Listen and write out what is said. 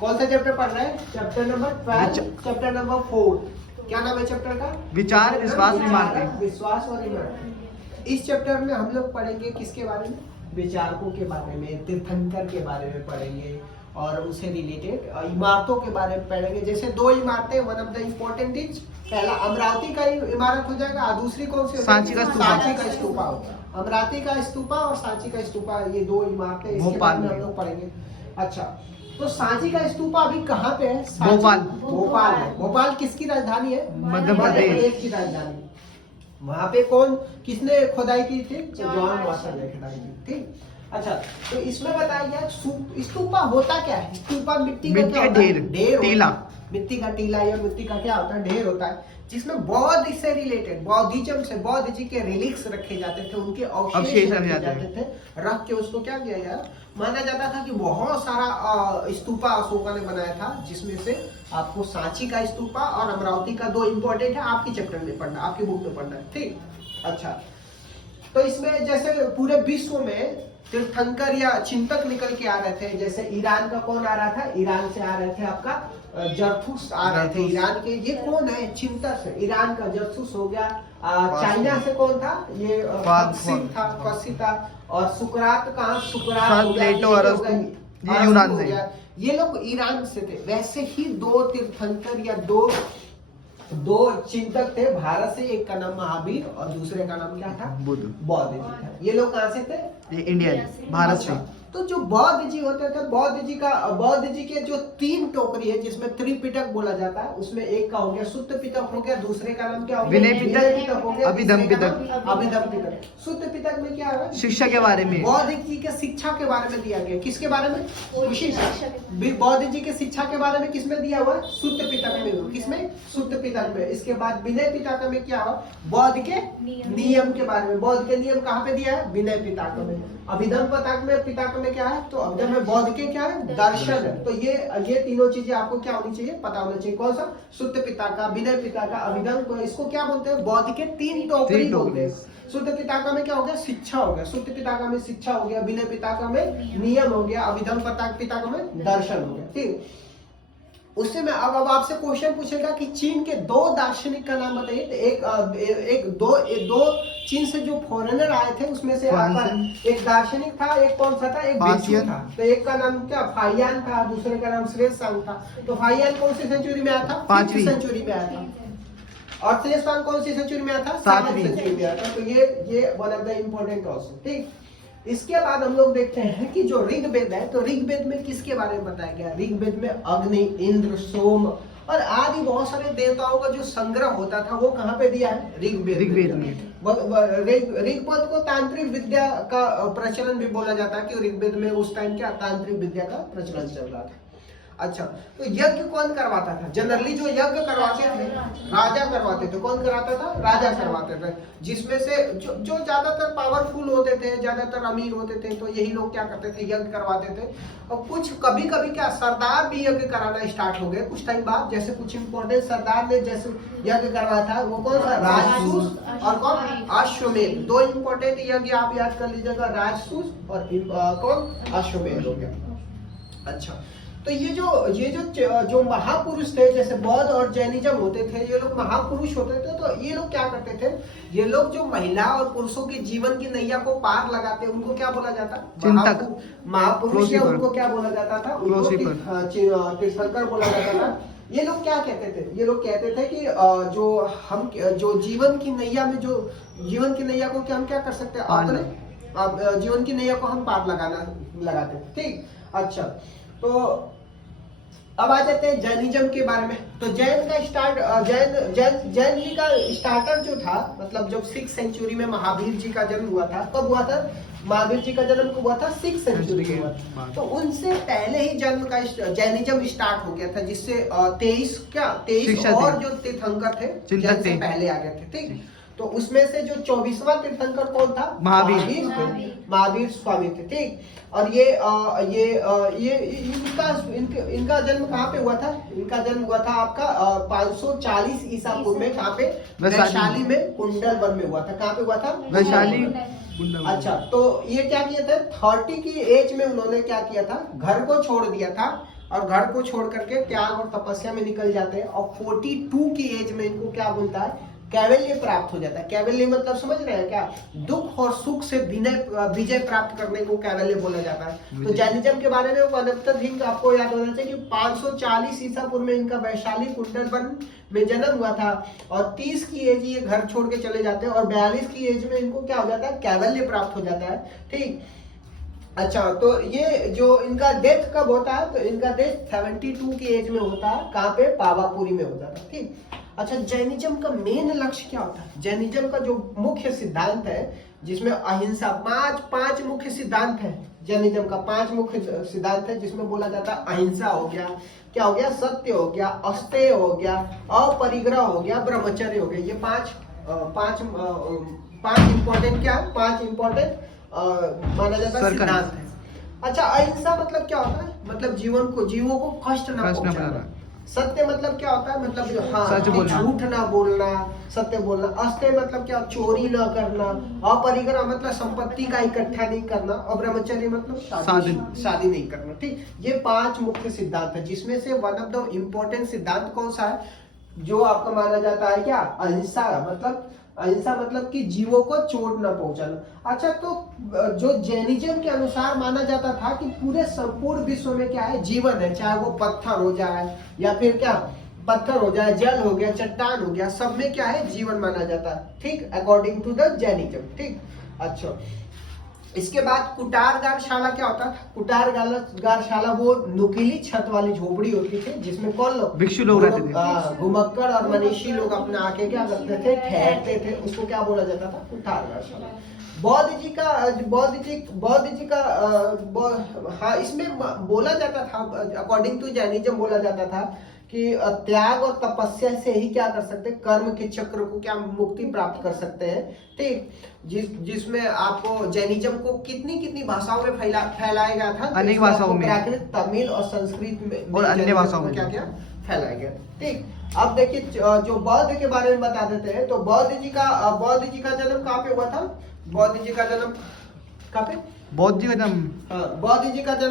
कौन सा चैप्टर पढ़ रहे हैं? Chapter number 12, chapter number 4। क्या नाम है चैप्टर का? विचार, विश्वास, इमारतें। विश्वास और इमारतें। इस चैप्टर में हम लोग पढ़ेंगे किसके बारे में? विचारकों के बारे में, तीर्थंकर के बारे में पढ़ेंगे और उससे रिलेटेड इमारतों के बारे में पढ़ेंगे। जैसे 2 इमारतें, one of the important is, पहला अमरावती का इमारत हो जाएगा और दूसरी कौन सी? सांची का स्तूपा। सांची का स्तूपा होगा। अमरावती का स्तूपा और सांची का स्तूपा, ये 2 इमारतें, इसके बारे में हम लोग पढ़ेंगे। अच्छा, तो सांची का स्तूपा अभी कहाँ पे है? भोपाल। भोपाल है। भोपाल किसकी राजधानी है? मध्य प्रदेश की राजधानी। वहां पे कौन, किसने खुदाई की थी? जॉन वासन ने खुदाई की। ठीक। अच्छा, तो इसमें बताया गया स्तूपा होता क्या है? स्तूपा मिट्टी का क्या होता है? ढेर, टीला। मिट्टी का टीला या मिट्टी का क्या होता है? ढेर होता है, जिसमें बौद्ध से रिलेटेड, बौद्धिज्म से, बौद्ध जी के रिलिक्स रखे जाते थे, उनके अवशेष रखे जाते थे। रख के उसको क्या किया गया, माना जाता था कि बहुत सारा स्तूपा अशोका ने बनाया था, जिसमें से आपको सांची का स्तूपा और अमरावती का 2 इंपॉर्टेंट है, आपकी चैप्टर में पढ़ना, आपकी बुक में पढ़ना है। ठीक। अच्छा, तो इसमें जैसे पूरे विश्व में तीर्थंकर या चिंतक निकल के आ रहे थे। जैसे ईरान का कौन आ रहा था? ईरान से आ रहे थे आपका जरथुस आ रहे थे ईरान के। ये कौन है? चिंतक है। ईरान का जरथुस हो गया। चाइना से कौन था? ये कौसी था। और सुकरात कहाँ? सुकरात हो गया, ये यूनान से। ये लोग ईरान से थे। वैसे ही 2 तीर्थंकर या दो चिंतक थे भारत से, एक का नाम महावीर और दूसरे का नाम क्या था? बुद्ध जी था। ये लोग कहाँ से थे? ये इंडिया, भारत से। तो जो बौद्ध जी होते थे, बौद्ध जी के जो 3 टोकरी है, जिसमें त्रिपिटक बोला जाता है, उसमें एक का हो गया शुद्ध पिटक हो गया, दूसरे का नाम क्या हो गया? विनय पिटक हो गया, अभिधम पिटक। अभिधम पिटक। शुद्ध पिटक में क्या है? शिक्षा के बारे में, बौद्ध जी के शिक्षा के बारे में दिया गया। किसके बारे में? बौद्ध जी के शिक्षा के बारे में किसमें दिया हुआ? शुद्ध पिटक में। किसमें? शुद्ध पिटक में। इसके बाद विनय पिटक में क्या हुआ? बौद्ध के नियम के बारे में। बौद्ध के नियम कहाँ पे दिया है? विनय पिटक में। अभिधम पिटक में क्या है? तो अभिधम में बौद्ध के क्या है? दर्शन है। तो ये तीनों चीजें आपको क्या होनी चाहिए? पता होना चाहिए। कौन सा? शुद्ध पिटक, विनय पिटक, अभिधम। तो इसको क्या बोलते हैं? बौद्ध के 3 टोकरी बोलते हैं। शुद्ध पिटक में क्या हो गया? शिक्षा हो गया। शुद्ध पिटक में शिक्षा हो गया, विनय पिटक में नियम हो गया, अभिधम पिटक में दर्शन हो गया। ठीक। उससे मैं अब आपसे क्वेश्चन पूछेगा कि चीन के 2 दार्शनिक का नाम बताइए। तो दो चीन से जो फॉरेनर आए थे, उसमें से एक दार्शनिक था, एक कौन सा था? एक भिक्षु था। तो एक का नाम क्या? फाहियान था, दूसरे का नाम श्रेष्ठ था। तो फाहियान कौन सी सेंचुरी में आया था? 5वीं सेंचुरी में आया था। और श्रेष्ठ कौन सी सेंचुरी में आया था? 7वीं सेंचुरी में आया था। तो ये one of the important also. ठीक। इसके बाद हम लोग देखते हैं कि जो ऋग्वेद है, तो ऋग्वेद में किसके बारे में बताया गया? ऋग्वेद में अग्नि, इंद्र, सोम और आदि बहुत सारे देवताओं का जो संग्रह होता था, वो कहाँ पे दिया है? ऋग्वेद में। ऋग्वेद को तांत्रिक विद्या का प्रचलन भी बोला जाता है कि ऋग्वेद में उस टाइम क्या तांत्रिक विद्या का प्रचलन चल रहा था। अच्छा, तो यज्ञ कौन करवाता था? जनरली जो यज्ञ करवाते थे, राजा करवाते थे। कौन कराता था? राजा करवाते थे। जिसमें से जो ज्यादातर पावरफुल होते थे, ज्यादातर अमीर होते थे, तो यही लोग क्या करते थे? यज्ञ करवाते थे। और कुछ कभी कभी क्या सरदार भी यज्ञ कराना स्टार्ट हो गए कुछ टाइम बाद। जैसे कुछ इंपॉर्टेंट सरदार ने जैसे यज्ञ करवाया था, वो कौन सा? राजसूस और कौन? अश्वमेध। 2 इंपॉर्टेंट यज्ञ आप याद कर लीजिएगा, राजसूस और कौन? अश्वमेध हो गया। अच्छा, तो ये जो महापुरुष थे, जैसे बौद्ध और जैनिज्म होते थे, ये लोग महापुरुष होते थे। तो ये लोग क्या करते थे? ये लोग जो महिला और पुरुषों के जीवन की नैया को पार लगाते, उनको क्या बोला जाता? चिंतक, महापुरुष। या उनको क्या बोला जाता था? उनको तीर्थंकर बोला जाता था। ये लोग क्या कहते थे? ये लोग कहते थे कि जो जीवन की नैया में, जो जीवन की नैया को हम क्या कर सकते हैं? अपने जीवन की नैया को हम पार लगाते। ठीक। अच्छा, तो अब आ जाते हैं जैनिज्म के बारे में। तो जैन जी का स्टार्टर जो था, मतलब जब 6th सेंचुरी में महावीर जी का जन्म हुआ था। कब हुआ था? महावीर जी का जन्म कब हुआ था? 6th सेंचुरी में हुआ था। तो उनसे पहले ही जैनिज्म स्टार्ट हो गया था, जिससे 23 और जो तीर्थंकर थे जैन से पहले आ गए थे। ठीक। तो उसमें से जो 24वां तीर्थंकर कौन था? महावीर स्वामी थे। ठीक। और इनका जन्म कहाँ पे हुआ था? इनका जन्म हुआ था आपका 540 ईसा पूर्व में। कहाँ पे? वैशाली में, कुंडल वन में हुआ था। कहाँ पे हुआ था? वैशाली। अच्छा, तो ये क्या किए थे, 30 की एज में उन्होंने क्या किया था, घर को छोड़ दिया था, और घर को छोड़ करके त्याग और तपस्या में निकल जाते हैं, और 42 की एज में इनको क्या बोलता है, कैवल्य प्राप्त हो जाता है। कैवल्य मतलब समझ रहे हैं क्या, दुख और सुख से विजय प्राप्त करने को कैवल्य बोला जाता है। तो जैनिज्म के बारे में वन ऑफ द थिंग आपको याद होना चाहिए कि 540 ईसा पूर्व में इनका वैशाली कुंडलवन में जन्म हुआ था, और 30 की एज ये घर छोड़ के चले जाते हैं, और 42 की एज में इनको क्या हो जाता है, कैवल्य प्राप्त हो जाता है। ठीक, अच्छा, तो ये जो इनका डेथ कब होता है, तो इनका डेथ 72 की एज में होता है, कहाँ पे, पावापुरी में होता था। ठीक, अच्छा, जैनिज्म का मेन लक्ष्य क्या होता है, जैनिज्म का जो मुख्य सिद्धांत है, जिसमें अहिंसा, पांच मुख्य सिद्धांत है जैनिज्म का, 5 मुख्य सिद्धांत है, जिसमें बोला जाता है अहिंसा हो गया, क्या हो गया, सत्य हो गया, अस्तेय हो गया, अपरिग्रह हो गया, ब्रह्मचर्य हो गया। ये पांच इंपॉर्टेंट क्या है, 5 इंपॉर्टेंट माना जाता है सिद्धांत है। अच्छा, अहिंसा मतलब क्या होता है, मतलब जीवों को कष्ट ना पहुंचाना। सत्य मतलब क्या होता है, मतलब सच बोलना, झूठ ना बोलना, सत्य बोलना। अस्तेय मतलब क्या, चोरी ना करना। अपरिग्रह मतलब संपत्ति का इकट्ठा नहीं करना, और ब्रह्मचर्य मतलब शादी नहीं करना। ठीक, ये 5 मुख्य सिद्धांत है, जिसमें से वन ऑफ द इम्पोर्टेंट सिद्धांत कौन सा है, जो आपका माना जाता है क्या, अहिंसा मतलब कि जीवों को चोट न पहुंचाना। अच्छा, तो जो जैनिज्म के अनुसार माना जाता था कि पूरे संपूर्ण विश्व में क्या है, जीवन है, चाहे वो पत्थर हो जाए या फिर क्या, पत्थर हो जाए, जल हो गया, चट्टान हो गया, सब में क्या है, जीवन माना जाता है। ठीक, अकॉर्डिंग टू द जैनिज्म। ठीक, अच्छा, इसके बाद कुटार गारशाला क्या होता था, कुटार गारशाला वो नुकीली छत वाली झोपड़ी होती थी, जिसमें कौन लोग, भिक्षु लोग रहते थे, घुमक्कड़ और मनीषी लोग अपने आके क्या करते थे, ठहरते थे, उसको क्या बोला जाता था, कुटार गारशाला। बौद्ध जी का हाँ, इसमें बोला जाता था, अकॉर्डिंग टू जैनिज्म बोला जाता था कि त्याग और तपस्या से ही क्या कर सकते हैं, कर्म के चक्र को क्या मुक्ति प्राप्त कर सकते हैं। ठीक, जिसमें आपको जैनिज्म को कितनी भाषाओं में फैलाया गया था, अनेक भाषाओं में, प्राकृत, तमिल और संस्कृत में और अन्य भाषाओं में क्या फैलाया गया। ठीक, अब देखिए, जो बौद्ध के बारे में बता देते हैं, तो बौद्ध जी का जन्म कहाँ पे हुआ था, बौद्ध जी का जन्म कहाँ पे, बौद्ध जी का जन्म, बौद्ध जी का जन्म